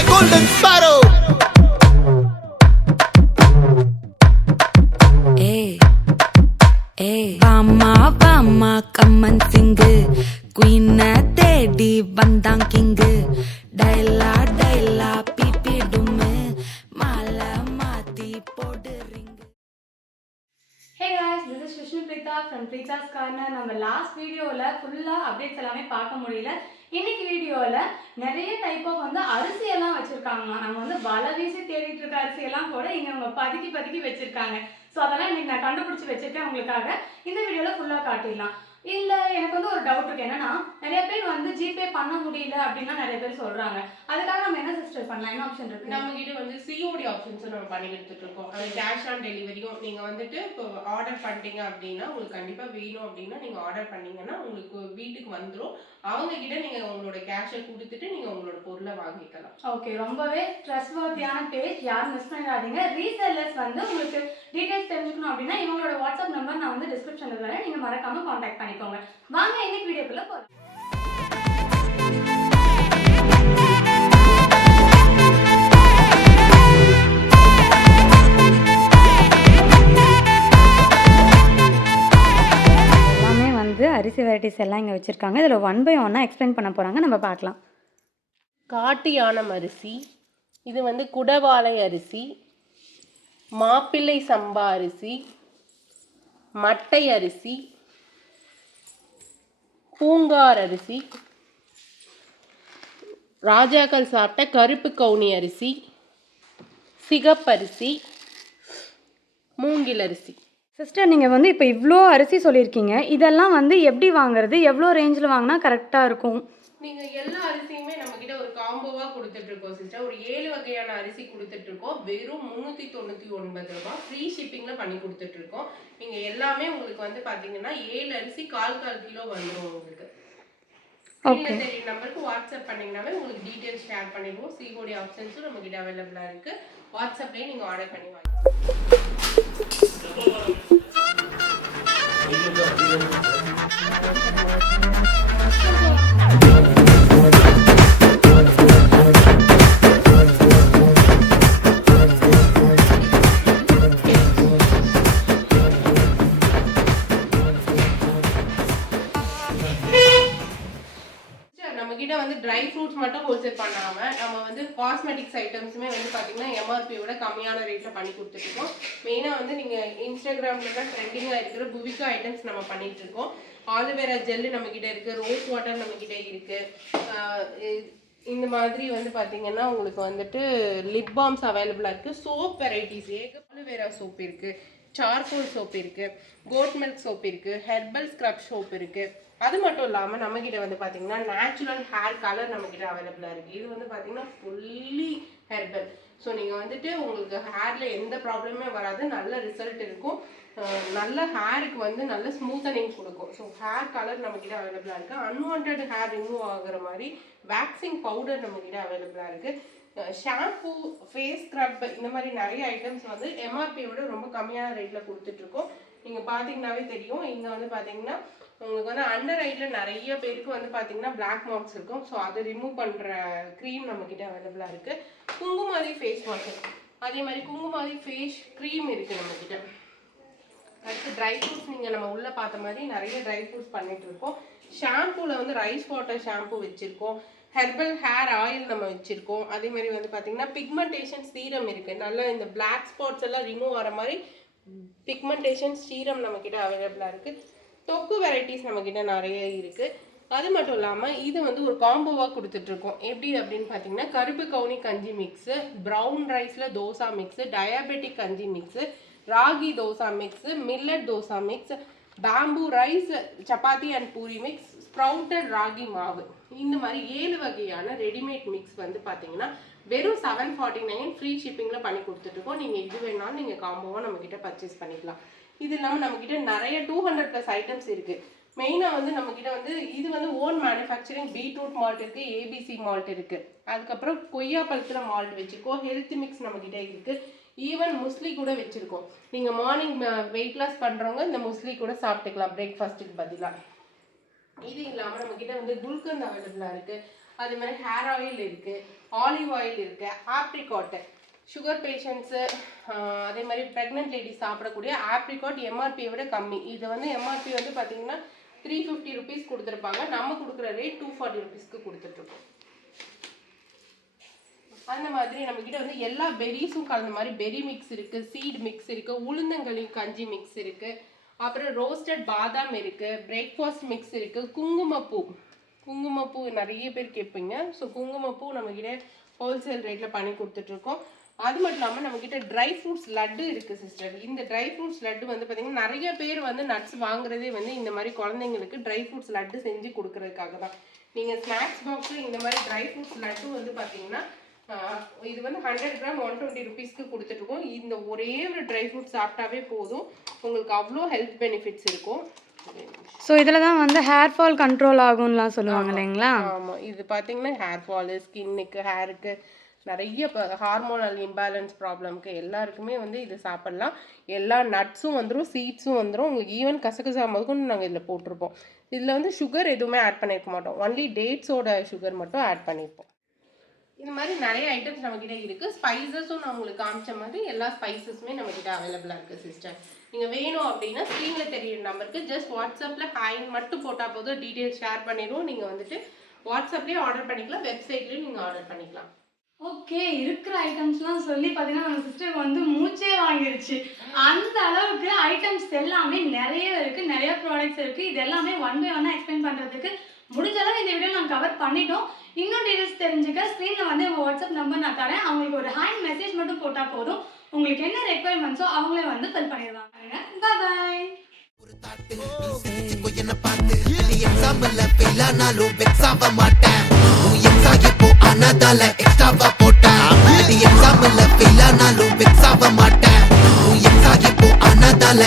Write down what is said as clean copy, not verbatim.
my golden sparrow. வாமா வாமா கம்மன் சிங்கு குயின தேடி வந்தான் கிங்கு டைலா டைலா பிபி டும்மு மாலை மாத்தி போடு ring. Hey guys, this is Vishnu Preetha from Preetha's Corner. நம்ம லாஸ்ட் வீடியோவில் ஃபுல்லாக அப்டேட்ஸ் எல்லாமே பார்க்க முடியல. இன்னைக்கு வீடியோவில் நிறைய டைப் ஆஃப் வந்து அரிசியெல்லாம் வச்சுருக்காங்க. நம்ம வந்து வலை வீசி தேடிட்டு இருக்க அரிசியெல்லாம் கூட இங்கே அவங்க பதுக்கி வச்சுருக்காங்க. ஸோ அதெல்லாம் இன்னைக்கு நான் கண்டுபிடிச்சி வச்சுருக்கேன் உங்களுக்காக. இந்த வீடியோவில் ஃபுல்லாக காட்டிடலாம். இல்லை எனக்கு வந்து ஒரு டவுட் இருக்கு. என்னன்னா நிறைய பேர் வந்து ஜிபே பண்ண முடியல அப்படின்னா நிறைய பேர் சொல்கிறாங்க. அதுக்காக நம்ம என்ன சிஸ்டர் பண்ணலாம்? என்ன ஆப்ஷன் இருக்குது? நம்ம கிட்ட வந்து சிஓடி ஆப்ஷன்ஸும் நம்ம பண்ணி கொடுத்துட்டு இருக்கோம். அது கேஷ் ஆன் டெலிவரியும் நீங்கள் வந்துட்டு இப்போ ஆர்டர் பண்ணிட்டீங்க அப்படின்னா உங்களுக்கு கண்டிப்பாக வேணும் அப்படின்னா நீங்கள் ஆர்டர் பண்ணீங்கன்னா உங்களுக்கு வீட்டுக்கு வந்துடும். அவங்க கிட்ட நீங்கள் உங்களோட கேஷை கொடுத்துட்டு நீங்கள் உங்களோட பொருளை வாங்கிக்கலாம். ஓகே, ரொம்பவே ட்ரஸ்ட்வர்த்தியான பேஜ், யாரும் மிஸ் பண்ணிடாதீங்க. ரீசெல்லர்ஸ் வந்து உங்களுக்கு டீடைல்ஸ் தெரிஞ்சுக்கணும் அப்படின்னா இவங்களோட வாட்ஸ்அப் நம்பர் நான் வந்து டிஸ்கிரிப்ஷனில் தரேன், நீங்கள் மறக்காம காண்டாக்ட் பண்ணிக்கோங்க. வாங்க இன்னைக்கு வீடியோக்குள்ள போகலாம். அரிசி வெரைட்டிஸ் எல்லாம் இங்கே வச்சுருக்காங்க. இதில் 1 by 1 எக்ஸ்பிளைன் பண்ண போகிறாங்க, நம்ம பார்க்கலாம். காட்டு யானம் அரிசி, இது வந்து குடவாளை அரிசி, மாப்பிள்ளை சம்பா அரிசி, மட்டை அரிசி, பூங்கார் அரிசி, ராஜாக்கள் சாப்பிட்ட கருப்பு கவுனி அரிசி, சிகப்பரிசி, மூங்கில் அரிசி. சிஸ்டர், நீங்கள் வந்து இப்போ இவ்வளோ அரிசி சொல்லியிருக்கீங்க. இதெல்லாம் வந்து எப்படி வாங்குறது? எவ்வளோ ரேஞ்சில் வாங்கினா கரெக்டாக இருக்கும்? நீங்கள் எல்லா அரிசியுமே நம்மக்கிட்ட ஒரு காம்போவாக கொடுத்துட்ருக்கோம் சிஸ்டர். ஒரு 7 வகையான அரிசி கொடுத்துட்ருக்கோம். வெறும் 399 ரூபா ஃப்ரீ ஷிப்பிங்கில் பண்ணி கொடுத்துட்ருக்கோம். நீங்கள் எல்லாமே உங்களுக்கு வந்து பார்த்தீங்கன்னா 7 அரிசி 1/4 கிலோ வந்துடும் உங்களுக்கு. ஓகே, சரி, நம்பருக்கு வாட்ஸ்அப் பண்ணிங்கனாவே உங்களுக்கு டீட்டெயில்ஸ் ஷேர் பண்ணிடுவோம். சிஓடி ஆப்ஷன்ஸும் நம்மக்கிட்ட அவைலபிளாக இருக்குது. வாட்ஸ்அப்லேயே நீங்கள் ஆர்டர் பண்ணி வாங்க. நம்மகிட்ட வந்து ட்ரை ஃப்ரூட்ஸ் மட்டும் ஹோல்சேல் பண்ணாம நம்ம வந்து காஸ்மெட்டிக்ஸ் ஐட்டம்ஸுமே வந்து பார்த்தீங்கன்னா எம்ஆர்பியோட கம்மியான ரேட்டில் பண்ணி கொடுத்துட்ருக்கோம். மெயினாக வந்து நீங்கள் இன்ஸ்டாகிராமில் தான் ட்ரெண்டிங்காக இருக்கிற புவிகா ஐட்டம்ஸ் நம்ம பண்ணிட்டு இருக்கோம். ஆலுவேரா ஜெல்லு நம்மக்கிட்ட இருக்குது, ரோஸ் வாட்டர் நம்மக்கிட்ட இருக்குது. இந்த மாதிரி வந்து பார்த்தீங்கன்னா உங்களுக்கு வந்துட்டு லிப் பாம்ஸ் அவைலபிளாக இருக்குது. சோப் வெரைட்டிஸ் ஆலுவேரா சோப் இருக்குது, சார்கோல் சோப் இருக்குது, கோட் மில்க் சோப் இருக்குது, ஹெர்பல் ஸ்க்ரப் சோப் இருக்குது. அது மட்டும் இல்லாமல் நம்மக்கிட்ட வந்து பார்த்தீங்கன்னா நேச்சுரல் ஹேர் கலர் நம்மக்கிட்ட அவைலபிளாக இருக்குது. இது வந்து பார்த்தீங்கன்னா ஃபுல்லி ஹெர்பல். ஸோ நீங்கள் வந்துட்டு உங்களுக்கு ஹேரில் எந்த ப்ராப்ளமே வராது, நல்ல ரிசல்ட் இருக்கும். நல்ல ஹேருக்கு வந்து நல்ல ஸ்மூத்தனிங் கொடுக்கும். ஸோ ஹேர் கலர் நம்மக்கிட்ட அவைலபிளாக இருக்குது. அன்வான்ட் ஹேர் ரிமூவ் ஆகுற மாதிரி வேக்சிங் பவுடர் நம்மக்கிட்ட அவைலபிளாக இருக்குது. ஷாம்பூ, ஃபேஸ் ஸ்க்ரப், இந்த மாதிரி நிறைய ஐட்டம்ஸ் வந்து எம்ஆர்பியோட ரொம்ப கம்மியான ரேட்டில் கொடுத்துட்ருக்கோம். நீங்கள் பார்த்தீங்கன்னாவே தெரியும். இங்கே வந்து பார்த்தீங்கன்னா உங்களுக்கு வந்து அண்டர் ஐட்டில் நிறைய பேருக்கு வந்து பார்த்தீங்கன்னா பிளாக் மார்க்ஸ் இருக்கும். ஸோ அதை ரிமூவ் பண்ணுற க்ரீம் நம்மக்கிட்ட அவைலபிளாக இருக்குது. குங்குமாதி ஃபேஸ் வாஷ், அதே மாதிரி குங்குமாதி ஃபேஸ் க்ரீம் இருக்குது நம்மக்கிட்ட. அடுத்து ட்ரை ஃப்ரூட்ஸ், நீங்கள் நம்ம உள்ளே பார்த்த மாதிரி நிறைய ட்ரை ஃப்ரூட்ஸ் பண்ணிகிட்ருக்கோம். ஷாம்பூவில் வந்து ரைஸ் வாட்டர் ஷாம்பூ வச்சுருக்கோம். ஹெர்பல் ஹேர் ஆயில் நம்ம வச்சுருக்கோம். அதே மாதிரி வந்து பார்த்திங்கன்னா பிக்மெண்டேஷன் சீரம் இருக்குது. நல்லா இந்த பிளாக் ஸ்பாட்ஸ் எல்லாம் ரிமூவ் ஆகிற மாதிரி பிக்மெண்டேஷன் சீரம் நம்மக்கிட்ட அவைலபிளாக இருக்குது. தொக்கு வெரைட்டிஸ் நம்மக்கிட்ட நிறைய இருக்குது. அது மட்டும் இல்லாமல் இது வந்து ஒரு காம்போவாக கொடுத்துட்ருக்கோம். எப்படி அப்படின்னு பார்த்தீங்கன்னா கருப்பு கவுனி கஞ்சி மிக்ஸு, ப்ரௌன் ரைஸில் தோசா மிக்ஸு, டயாபெட்டிக் கஞ்சி mix, ragi dosa mix, millet dosa mix, bamboo rice chapati and puri mix, sprouted ragi மாவு, இந்த மாதிரி 7 வகையான ரெடிமேட் மிக்ஸ் வந்து பார்த்தீங்கன்னா வெறும் 749 ஃப்ரீ ஷிப்பிங்கில் பண்ணி கொடுத்துட்ருக்கோம். நீங்கள் இது வேணாலும் நீங்கள் காம்போவாக நம்மக்கிட்ட பர்ச்சேஸ் பண்ணிக்கலாம். இது இல்லாமல் நம்மக்கிட்ட நிறைய 200+ ஐட்டம்ஸ் இருக்குது. மெயினாக வந்து நம்மக்கிட்ட வந்து இது வந்து ஓன் மேனுஃபேக்சரிங் பீட்ரூட் மால்ட் இருக்குது, ஏபிசி மால்ட் இருக்குது. அதுக்கப்புறம் கொய்யா பழத்தில் மால்ட் வச்சுருக்கோம். ஹெல்த் மிக்ஸ் நம்மக்கிட்ட இருக்குது. ஈவன் முஸ்லி கூட வச்சுருக்கோம். நீங்கள் மார்னிங் வெயிட் லாஸ் பண்ணுறவங்க இந்த முஸ்லி கூட சாப்பிட்டுக்கலாம் பிரேக்ஃபாஸ்ட்டுக்கு பதிலாக. இது இல்லாமல் நம்மக்கிட்ட வந்து குல்கந்த் அவைலபிளாக இருக்குது. அதே மாதிரி ஹேர் ஆயில் இருக்குது, ஆலிவ் ஆயில் இருக்குது, ஆப்ரிகாட்டு சுகர் பேஷண்ட்ஸு, அதே மாதிரி ப்ரெக்னென்ட் லேடிஸ் சாப்பிடக்கூடிய ஆப்ரிகாட் எம்ஆர்பியை விட கம்மி. இது வந்து எம்ஆர்பி வந்து பார்த்தீங்கன்னா 350 rupees கொடுத்துருப்பாங்க. நம்ம கொடுக்குற ரேட் 240 rupeesக்கு கொடுத்துட்ருக்கோம். அந்த மாதிரி நம்மக்கிட்ட வந்து எல்லா பெரிஸும் கலந்த மாதிரி பெரி மிக்ஸ் இருக்குது, சீட் மிக்ஸ் இருக்குது, உளுந்தங்களி கஞ்சி மிக்ஸ் இருக்குது, அப்புறம் ரோஸ்டட் பாதாம் இருக்குது, பிரேக்ஃபாஸ்ட் மிக்ஸ் இருக்குது, குங்குமப்பூ நிறைய பேர் கேட்பீங்க. ஸோ குங்குமப்பூ நம்மக்கிட்ட ஹோல்சேல் ரேட்டில் பண்ணி கொடுத்துட்ருக்கோம். அது மட்டும் இல்லாமல் நம்மக்கிட்ட ட்ரை ஃப்ரூட்ஸ் லட்டு இருக்குது சிஸ்டர். இந்த ட்ரை ஃப்ரூட்ஸ் லட்டு வந்து பார்த்திங்கன்னா நிறைய பேர் வந்து நட்ஸ் வாங்குறதே வந்து இந்த மாதிரி குழந்தைங்களுக்கு ட்ரை ஃப்ரூட்ஸ் லட்டு செஞ்சு கொடுக்குறதுக்காக தான். நீங்கள் ஸ்நாக்ஸ் பாக்ஸில் இந்த மாதிரி ட்ரை ஃப்ரூட்ஸ் லட்டு வந்து பார்த்தீங்கன்னா இது வந்து 100 கிராம் 120 rupeesக்கு கொடுத்துட்ருக்கோம். இந்த ஒரே ஒரு ட்ரை ஃப்ரூட் சாப்பிட்டாவே போதும், உங்களுக்கு அவ்வளோ ஹெல்த் பெனிஃபிட்ஸ் இருக்கும். ஸோ இதில் தான் வந்து ஹேர் ஃபால் கண்ட்ரோல் ஆகும்லாம் சொல்லுவாங்க இல்லைங்களா? ஆமாம், இது பார்த்தீங்கன்னா ஹேர் ஃபாலு, ஸ்கின்னுக்கு, ஹேருக்கு, நிறைய ஹார்மோனல் இம்பேலன்ஸ் ப்ராப்ளம்க்கு எல்லாருக்குமே வந்து இது சாப்பிட்லாம். எல்லா நட்ஸும் வந்துடும், சீட்ஸும் வந்துடும். உங்களுக்கு ஈவன் கசகசா முதற்கொண்டு நாங்கள் இதில் போட்டிருப்போம். இதில் வந்து சுகர் எதுவுமே ஆட் பண்ணியிருக்க மாட்டோம், ஒன்லி டேட்ஸோட சுகர் மட்டும் ஆட் பண்ணியிருப்போம். இந்த மாதிரி நிறைய ஐட்டம்ஸ் நம்மக்கிட்ட இருக்குது. ஸ்பைசஸும் நான் உங்களுக்கு காமிச்ச மாதிரி எல்லா ஸ்பைசஸுமே நம்மக்கிட்ட அவைலபிளாக இருக்குது சிஸ்டர். நீங்கள் வேணும் அப்படின்னா ஸ்க்ரீனில் தெரியுற நம்பருக்கு ஜஸ்ட் வாட்ஸ்அப்பில் ஹாய்ன்னு மட்டும் போட்டால் போதும், டீட்டெயில்ஸ் ஷேர் பண்ணிடுவோம். நீங்கள் வந்துட்டு வாட்ஸ்அப்லேயே ஆர்டர் பண்ணிக்கலாம், வெப்சைட்லேயும் நீங்கள் ஆர்டர் பண்ணிக்கலாம். ஓகே, இருக்கிற ஐட்டம்ஸ்லாம் சொல்லி பார்த்தீங்கன்னா நம்ம சிஸ்டருக்கு வந்து மூச்சே வாங்கிருச்சு. அந்த அளவுக்கு ஐட்டம்ஸ் எல்லாமே நிறைய இருக்குது, நிறைய ப்ராடக்ட்ஸ் இருக்குது. இது எல்லாமே ஒன் பை ஒன்னாக எக்ஸ்பிளைன் பண்ணுறதுக்கு முடிஞ்ச அளவு இந்த வீடியோ நாங்கள் கவர் பண்ணிட்டோம். இன்னும் டீடைல்ஸ் தெரிஞ்சுக்க ஸ்க்ரீனில் வந்து உங்கள் வாட்ஸ்அப் நம்பர் நான் தரேன். அவங்களுக்கு ஒரு ஹேண்ட் மெசேஜ் மட்டும் போட்டால் போதும், உங்களுக்கு என்ன ரெக்குவயர்மெண்ட்ஸோ அவங்களே வந்து ஃபில் பண்ணிடுவாங்க. பாய். என்ன பார்த்து எக்ஸாம்பிள் ஃபெயில் ஆனாலும் வெக்ஸ் ஆக மாட்டேன். இப்போ அனதால எக்ஸ்ட்ராவா போட்டேன். எக்ஸாம்பிள் ஃபெயில் ஆனாலும் வெக்ஸ் ஆக மாட்டேன். இப்போ அனதால